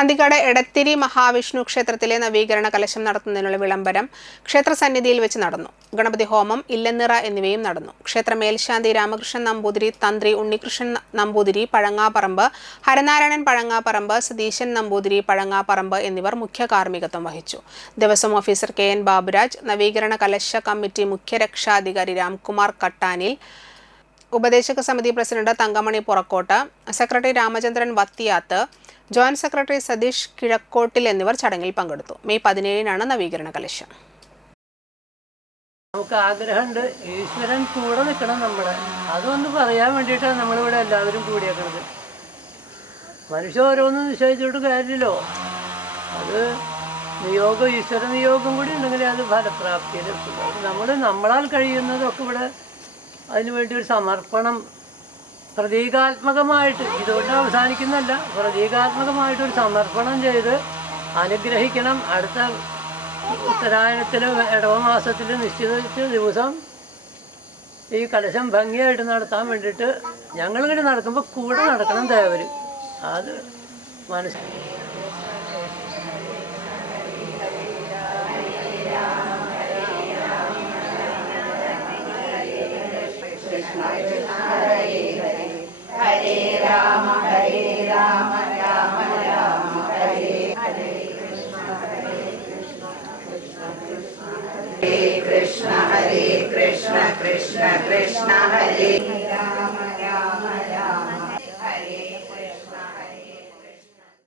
അന്തിക്കാട് എടത്തിരി മഹാവിഷ്ണു ക്ഷേത്രത്തിലെ നവീകരണ കലശം നടത്തുന്നതിനുള്ള വിളംബരം ക്ഷേത്രസന്നിധിയിൽ വെച്ച് നടന്നു. ഗണപതി ഹോമം, ഇല്ലനിറ എന്നിവയും നടന്നു. ക്ഷേത്ര മേൽശാന്തി രാമകൃഷ്ണൻ നമ്പൂതിരി, തന്ത്രി ഉണ്ണികൃഷ്ണൻ നമ്പൂതിരി പഴങ്ങാപ്പറമ്പ്, ഹരനാരായണൻ പഴങ്ങാപ്പറമ്പ്, സതീശൻ നമ്പൂതിരി പഴങ്ങാപ്പറമ്പ് എന്നിവർ മുഖ്യ കാർമ്മികത്വം വഹിച്ചു. ദേവസ്വം ഓഫീസർ KN ബാബുരാജ്, നവീകരണ കലശ കമ്മിറ്റി മുഖ്യ രക്ഷാധികാരി രാംകുമാർ കട്ടാനിൽ, ഉപദേശക സമിതി പ്രസിഡന്റ് തങ്കമണി പുറക്കോട്ട്, സെക്രട്ടറി രാമചന്ദ്രൻ വത്തിയാത്ത്, ജോയിന്റ് സെക്രട്ടറി സതീഷ് കിഴക്കോട്ടിൽ എന്നിവർ ചടങ്ങിൽ പങ്കെടുത്തു. മെയ് 17-നാണ് നവീകരണ കലശം. നമുക്ക് ആഗ്രഹമുണ്ട്, ഈശ്വരൻ കൂടെ നിൽക്കണം നമ്മളെ. അതൊന്ന് പറയാൻ വേണ്ടിയിട്ടാണ് നമ്മളിവിടെ എല്ലാവരും കൂടിയേക്കുന്നത്. മനുഷ്യ ഓരോന്നും നിശ്ചയിച്ചിട്ട് കാര്യമില്ലല്ലോ. അത് നിയോഗം, ഈശ്വര നിയോഗം കൂടി ഉണ്ടെങ്കിൽ അത് ഫലപ്രാപ്തിയിലെത്തും. നമ്മളാൽ കഴിയുന്നതൊക്കെ ഇവിടെ അതിനുവേണ്ടി ഒരു സമർപ്പണം പ്രതീകാത്മകമായിട്ട്, ഇതുകൊണ്ട് അവസാനിക്കുന്നല്ല, പ്രതീകാത്മകമായിട്ടൊരു സമർപ്പണം ചെയ്ത് അനുഗ്രഹിക്കണം. അടുത്ത ഉത്തരായണത്തിലും ഇടവമാസത്തിൽ നിശ്ചയിച്ച ദിവസം ഈ കലശം ഭംഗിയായിട്ട് നടത്താൻ വേണ്ടിയിട്ട് ഞങ്ങളിങ്ങനെ നടക്കുമ്പോൾ കൂടെ നടക്കണം ദേവർ. അത് മനസ്സിലാക്കി. ഹരേ രാമ രാമ രാമ ഹരേ ഹരേ, കൃഷ്ണ ഹരേ കൃഷ്ണ കൃഷ്ണ കൃഷ്ണ ഹരേ രാമ.